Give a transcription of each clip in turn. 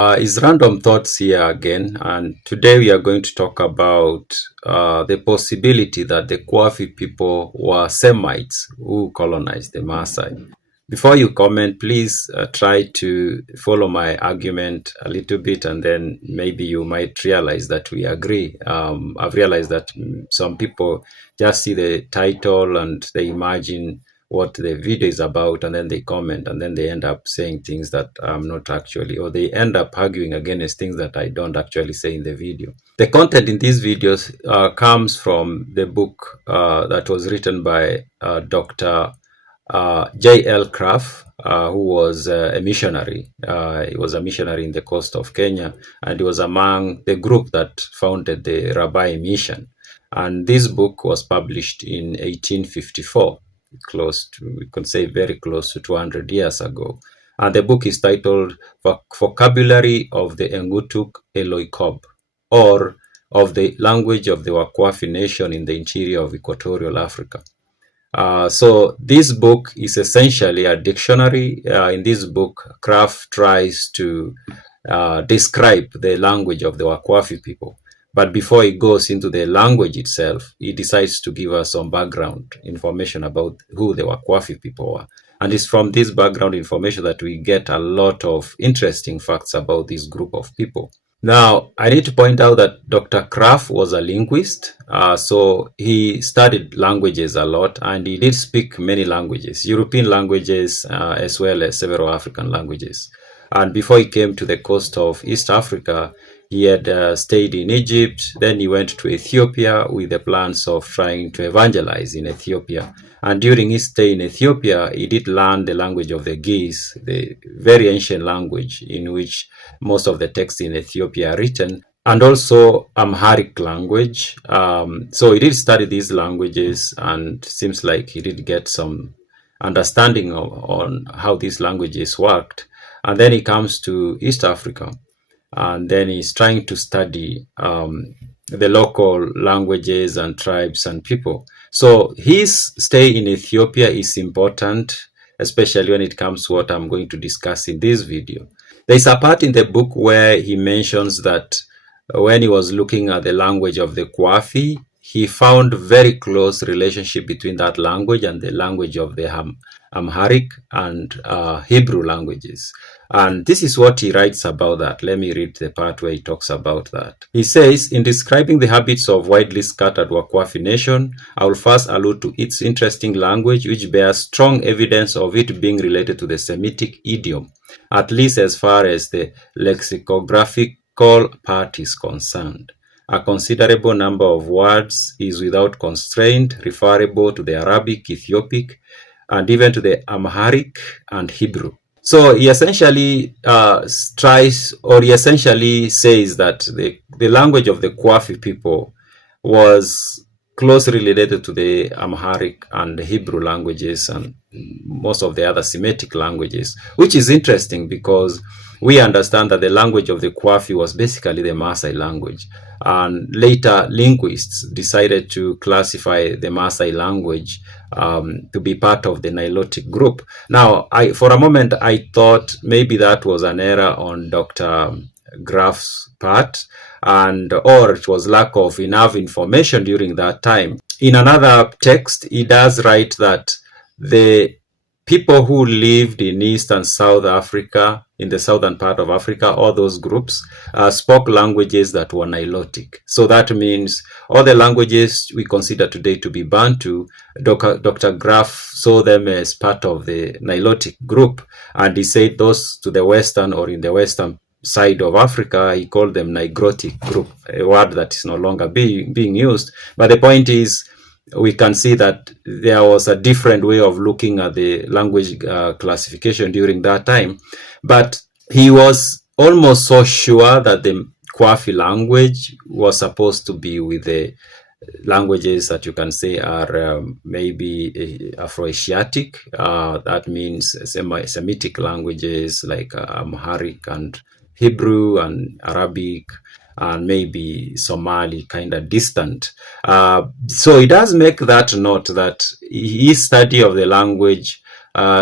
Is Random Thoughts here again, and today we are going to talk about the possibility that the Kwafi people were Semites who colonized the Maasai. Before you comment, please try to follow my argument a little bit, and then maybe you might realize that we agree. I've realized that some people just see the title and they imagine what the video is about, and then they comment, and then they end up saying things that I'm not actually, or they end up arguing against things that I don't actually say in the video. The content in these videos comes from the book that was written by Dr. J.L. Craft, who was a missionary. He was a missionary in the coast of Kenya, and he was among the group that founded the Rabbi Mission. And this book was published in 1854. Close to, we could say very close to 200 years ago. And the book is titled Vocabulary of the Engutuk Eloikob, or of the language of the Wakwafi nation in the interior of equatorial Africa. So this book is essentially a dictionary. In this book, Craft tries to describe the language of the Wakwafi people. But before he goes into the language itself, he decides to give us some background information about who the Wakwafi people were. And it's from this background information that we get a lot of interesting facts about this group of people. Now, I need to point out that Dr. Craft was a linguist, so he studied languages a lot, and he did speak many languages, European languages, as well as several African languages. And before he came to the coast of East Africa, he had stayed in Egypt. Then he went to Ethiopia with the plans of trying to evangelize in Ethiopia. And during his stay in Ethiopia, he did learn the language of the Ge'ez, the very ancient language in which most of the texts in Ethiopia are written, and also Amharic language. So he did study these languages, and seems like he did get some understanding on how these languages worked. And then he comes to East Africa, and then he's trying to study the local languages and tribes and people. So his stay in Ethiopia is important, especially when it comes to what I'm going to discuss in this video. There's a part in the book where he mentions that when he was looking at the language of the Kwafi, he found very close relationship between that language and the language of the Amharic and Hebrew languages. And this is what he writes about that. Let me read the part where he talks about that. He says, in describing the habits of widely scattered Wakwafi nation, I will first allude to its interesting language, which bears strong evidence of it being related to the Semitic idiom, at least as far as the lexicographical part is concerned. A considerable number of words is without constraint referable to the Arabic, Ethiopic, and even to the Amharic and Hebrew. So he essentially says that the language of the Kwafi people was closely related to the Amharic and the Hebrew languages and most of the other Semitic languages, which is interesting because we understand that the language of the Kwafi was basically the Maasai language. And later, linguists decided to classify the Maasai language to be part of the Nilotic group. Now, for a moment, I thought maybe that was an error on Dr. Graf's part, or it was lack of enough information during that time. In another text, he does write that the people who lived in East and South Africa, in the southern part of Africa, all those groups spoke languages that were Nilotic. So that means all the languages we consider today to be Bantu, Dr. Graf saw them as part of the Nilotic group, and he said those to the western or in the western side of Africa, he called them Nigrotic group, a word that is no longer being used. But the point is, we can see that there was a different way of looking at the language classification during that time. But he was almost so sure that the Kwafi language was supposed to be with the languages that you can say are maybe Afro-Asiatic. That means Semitic languages like Amharic and Hebrew and Arabic, and maybe Somali, kind of distant. So he does make that note that his study of the language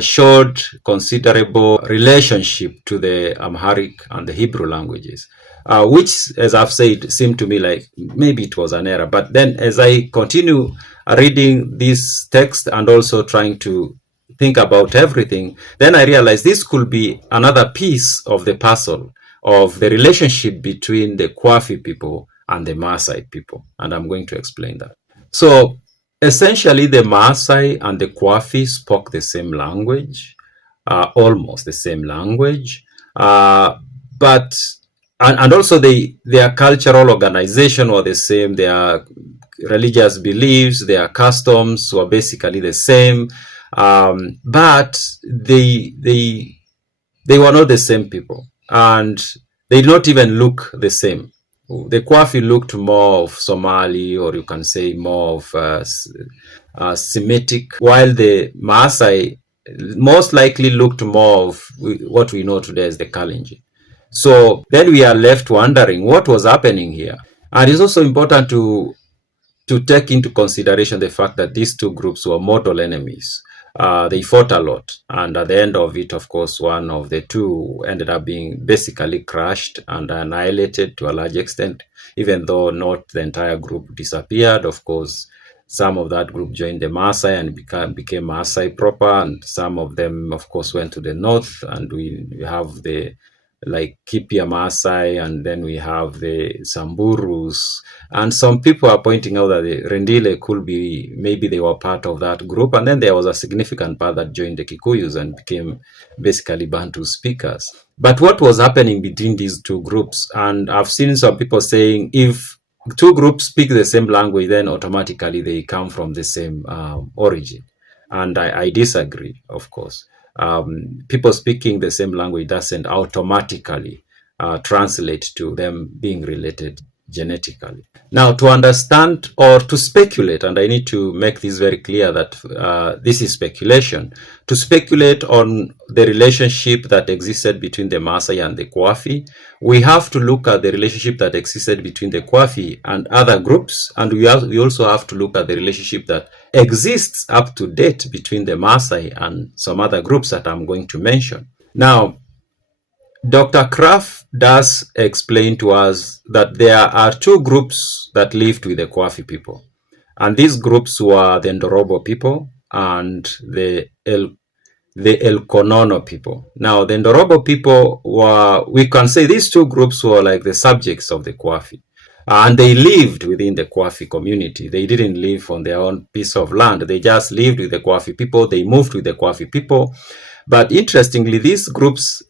showed considerable relationship to the Amharic and the Hebrew languages, which, as I've said, seemed to me like maybe it was an error. But then as I continue reading this text and also trying to think about everything, then I realized this could be another piece of the puzzle of the relationship between the Kwafi people and the Maasai people. And I'm going to explain that. So essentially, the Maasai and the Kwafi spoke the same language, almost the same language, but and also their cultural organization were the same. Their religious beliefs, their customs were basically the same, but they were not the same people, and they did not even look the same. The Kwafi looked more of Somali, or you can say more of Semitic, while the Maasai most likely looked more of what we know today as the Kalenjin. So then we are left wondering what was happening here. And it's also important to take into consideration the fact that these two groups were mortal enemies. They fought a lot, and at the end of it, of course, one of the two ended up being basically crushed and annihilated to a large extent, even though not the entire group disappeared. Of course, some of that group joined the Maasai and became Maasai proper, and some of them, of course, went to the north, and we have the like Kipia Maasai, and then we have the Samburus, and some people are pointing out that the Rendile could be, maybe they were part of that group, and then there was a significant part that joined the Kikuyus and became basically Bantu speakers. But what was happening between these two groups? And I've seen some people saying if two groups speak the same language, then automatically they come from the same origin. And I disagree, of course. People speaking the same language doesn't automatically translate to them being related genetically. Now, to understand or to speculate, and I need to make this very clear that this is speculation, to speculate on the relationship that existed between the Maasai and the Kwafi, we have to look at the relationship that existed between the Kwafi and other groups, and we also have to look at the relationship that exists up to date between the Maasai and some other groups that I'm going to mention. Now, Dr. Kraft does explain to us that there are two groups that lived with the Kwafi people. And these groups were the Wandorobo people and the Elkonono people. Now, the Wandorobo people were, we can say these two groups were like the subjects of the Kwafi. And they lived within the Kwafi community. They didn't live on their own piece of land. They just lived with the Kwafi people. They moved with the Kwafi people. But interestingly, these groups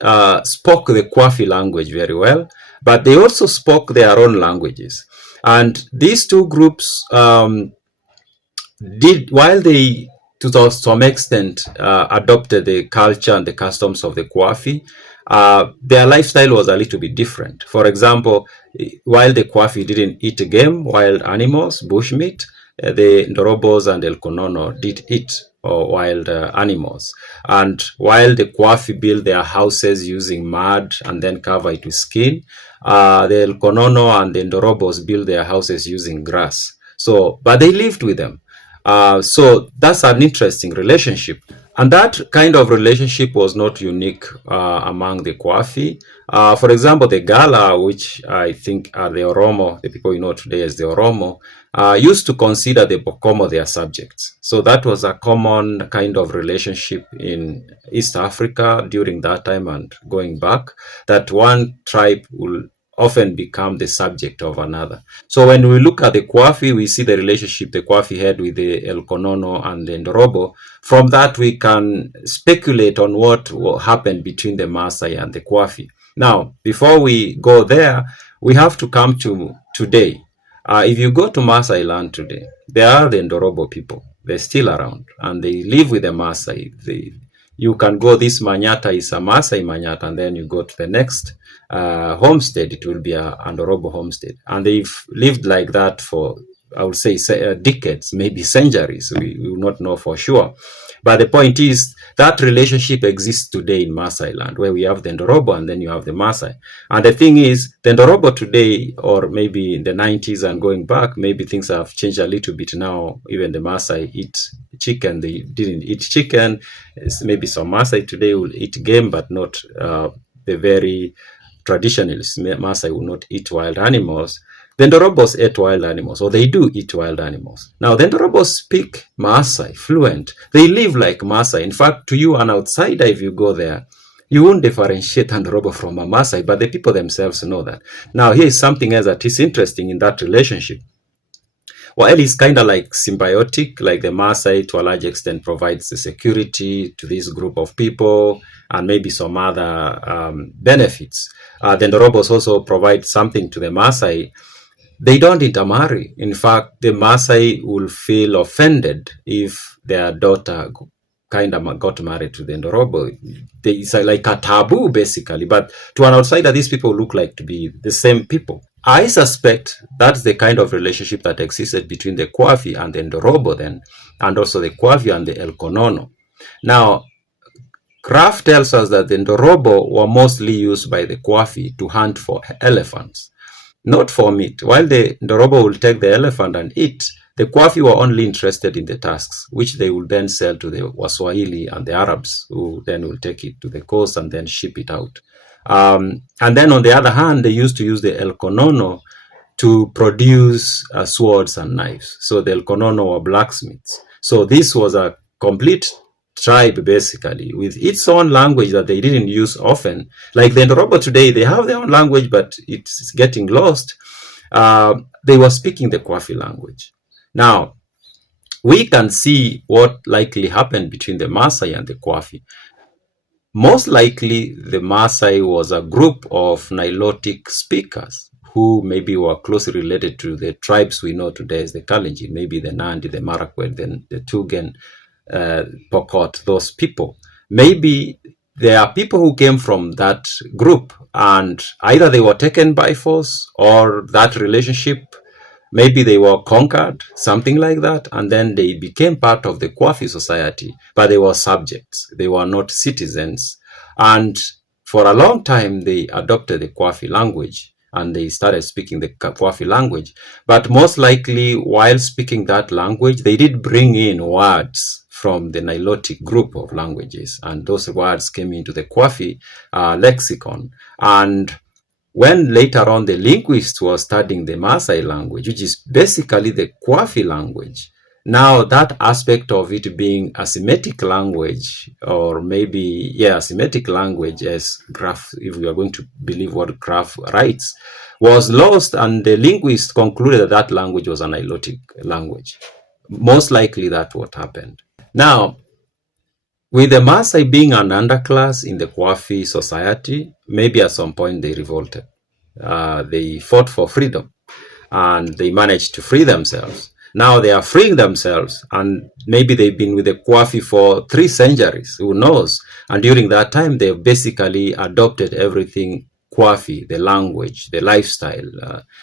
spoke the Kwafi language very well, but they also spoke their own languages. And these two groups did, while they to some extent adopted the culture and the customs of the Kwafi, their lifestyle was a little bit different. For example, while the Kwafi didn't eat game, wild animals, bushmeat, the Ndorobos and Elkonono did eat wild animals. And while the Kwafi built their houses using mud and then cover it with skin, the Elkonono and the Ndorobos built their houses using grass. So, but they lived with them. So that's an interesting relationship. And that kind of relationship was not unique among the Kwafi. For example, the Gala, which I think are the Oromo, the people you know today as the Oromo, used to consider the Bokomo their subjects. So that was a common kind of relationship in East Africa during that time and going back, that one tribe will often become the subject of another. So when we look at the Kwafi, we see the relationship the Kwafi had with the Elkonono and the Ndorobo. From that, we can speculate on what happened between the Maasai and the Kwafi. Now, before we go there, we have to come to today. If you go to Maasai land today, there are the Ndorobo people. They're still around, and they live with the Maasai. You can go, this Manyata is a Maasai Manyata, and then you go to the next homestead, it will be a Wandorobo homestead. And they've lived like that for, I would say, decades, maybe centuries. We will not know for sure. But the point is that relationship exists today in Maasai land, where we have the Ndorobo and then you have the Maasai. And the thing is, the Ndorobo today, or maybe in the 90s and going back, maybe things have changed a little bit now. Even the Maasai eat chicken. They didn't eat chicken. Maybe some Maasai today will eat game, but not the very traditionalists. Maasai will not eat wild animals. The Ndorobos ate wild animals, or they do eat wild animals. Now, the Ndorobos speak Maasai fluent. They live like Maasai. In fact, to you, an outsider, if you go there, you won't differentiate an Ndorobo from a Maasai, but the people themselves know that. Now, here is something else that is interesting in that relationship. While it's kind of like symbiotic, like the Maasai to a large extent provides the security to this group of people and maybe some other benefits. The Ndorobos also provide something to the Maasai. They don't intermarry. In fact, the Maasai will feel offended if their daughter kind of got married to the Ndorobo. It's like a taboo, basically. But to an outsider, these people look like to be the same people. I suspect that's the kind of relationship that existed between the Kwafi and the Ndorobo then, and also the Kwafi and the Elkonono. Now, Kraft tells us that the Ndorobo were mostly used by the Kwafi to hunt for elephants, not for meat. While the Ndorobo will take the elephant and eat, the Kwafi were only interested in the tusks, which they will then sell to the Waswahili and the Arabs, who then will take it to the coast and then ship it out. And then on the other hand, they used to use the Elkonono to produce swords and knives. So the Elkonono were blacksmiths. So this was a complete tribe, basically, with its own language that they didn't use often. Like the Ndorobo today, they have their own language, but it's getting lost. They were speaking the Kwafi language. Now, we can see what likely happened between the Maasai and the Kwafi. Most likely, the Maasai was a group of Nilotic speakers who maybe were closely related to the tribes we know today as the Kalenjin, maybe the Nandi, the Marakwet, then the Tugen, Pokot, those people. Maybe there are people who came from that group and either they were taken by force or that relationship, maybe they were conquered, something like that, and then they became part of the Kwafi society, but they were subjects. They were not citizens. And for a long time, they adopted the Kwafi language and they started speaking the Kwafi language. But most likely, while speaking that language, they did bring in words from the Nilotic group of languages, and those words came into the Kwafi lexicon. And when later on the linguists were studying the Maasai language, which is basically the Kwafi language, now that aspect of it being a Semitic language, or maybe, a Semitic language, as Graf, if we are going to believe what Graf writes, was lost, and the linguists concluded that that language was a Nilotic language. Most likely that's what happened. Now, with the Maasai being an underclass in the Kwafi society, maybe at some point they revolted. They fought for freedom and they managed to free themselves. Now they are freeing themselves, and maybe they've been with the Kwafi for 3 centuries, who knows? And during that time, they've basically adopted everything Kwafi, the language, the lifestyle,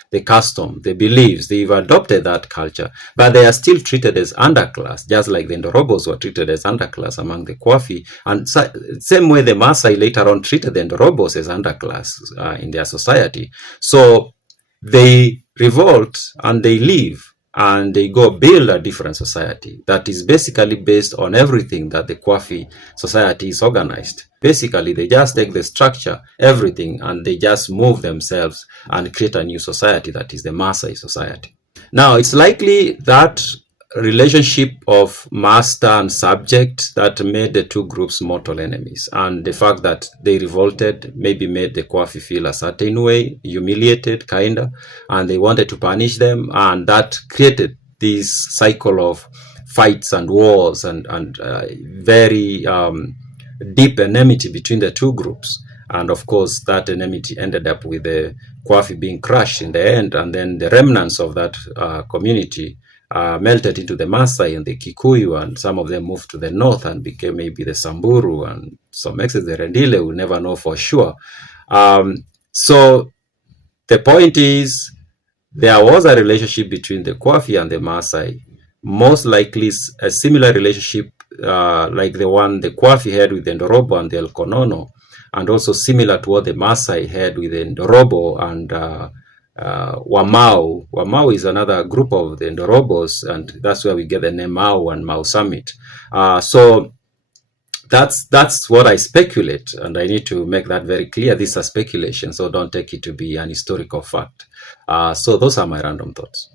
the custom, the beliefs. They've adopted that culture, but they are still treated as underclass, just like the Ndorobos were treated as underclass among the Kwafi. And same way the Maasai later on treated the Ndorobos as underclass in their society. So they revolt and they leave and they go build a different society that is basically based on everything that the Kwafi society is organized. Basically, they just take the structure, everything, and they just move themselves and create a new society that is the Maasai society. Now, it's likely that relationship of master and subject that made the two groups mortal enemies, and the fact that they revolted maybe made the Kwafi feel a certain way, humiliated kinda, and they wanted to punish them, and that created this cycle of fights and wars and very deep enmity between the two groups. And of course, that enmity ended up with the Kwafi being crushed in the end, and then the remnants of that community melted into the Maasai and the Kikuyu, and some of them moved to the north and became maybe the Samburu, and some exes the Rendile, we'll never know for sure. So the point is, there was a relationship between the Kwafi and the Maasai, most likely a similar relationship like the Kwafi had with the Wandorobo and the Elkonono, and also similar to what the Maasai had with the Wandorobo and Wamau. Wamau is another group of the Wandorobos, and that's where we get the name Mau and Mau Summit. So that's what I speculate, and I need to make that very clear. These are speculation, so don't take it to be an historical fact. So those are my random thoughts.